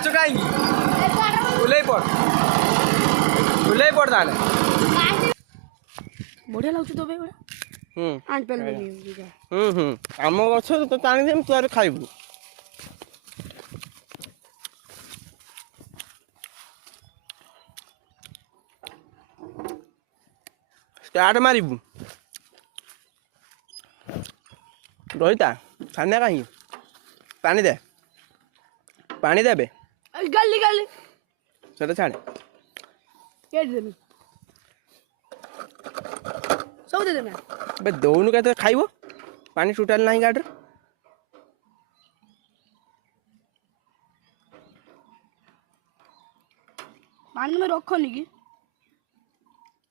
बसचो कहीं भूले पड़ दाने बढ़िया लगछ तो बेगुड़ा आन पेल आम गछ तो टाणी देम तू खाइबू स्टार्ट मारिबू रोहिता खाने कहीं पानी दे पानी दे बे गली गली चलो छाड़े के दे सब दे देना बे दौनु के खाइबो पानी टोटाल नहीं गाड़ पानी में रखनी कि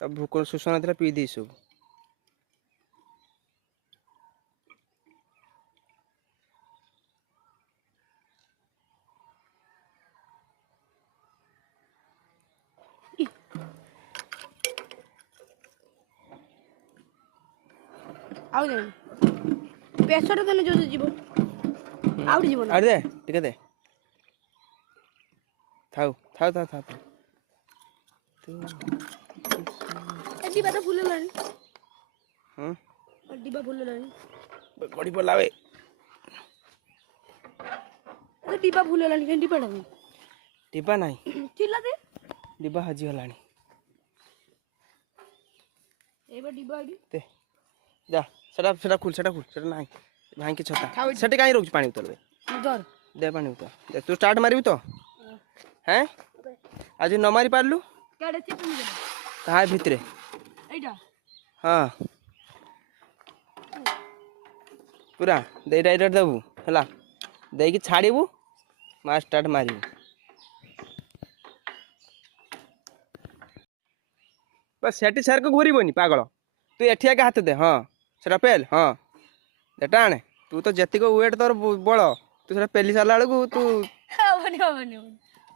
तब भूख शोषण था पी दी सब आउ दे पेसर देने जो जीव आउ जीव ना अरे दे ठीक है दे थाउ थाउ थाउ थाउ डिब्बा तो फुल लानी हां डिब्बा फुल लानी गड़ी पर लावे तो डिब्बा फुल लानी के डिब्बा डाल डिब्बा नहीं चिल्ला दे डिब्बा हजी हलानी एबा डिब्बा आडी दे जा सेटा खुल सेटा नहीं भाई के छता सेटे काई रोक पानी उतरबे धर दे पानी उतर दे तू स्टार्ट मारिबी तो हैं आज न मारी पारलू केडे चिपनी दे कहा भितरे एटा हाँ पूरा देटा एटा देबू हला दे कि छाड़ीबू मा स्टार्ट मारिबू बस सेठी सार को घूरबनी पागल तू एठी आगे हाथ दे हाँ सेटा पेल हाँ देटा आने तू तो जेतिक वेट तोर बड़ तू सेटा पेली सारा बेलू तू हबनी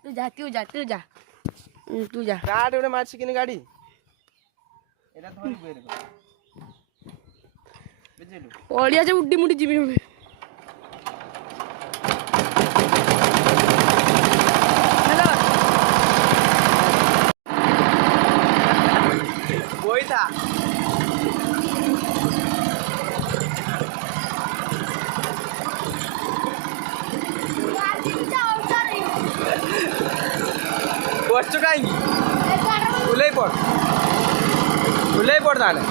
तू जा तू जा काट गोटे मार शिखनी गाड़ी एटा धरी बेर बुझिलु ओलिया से उड्डी मुडी जीवी हमें बोई था बस चुका भूले पड़ दाने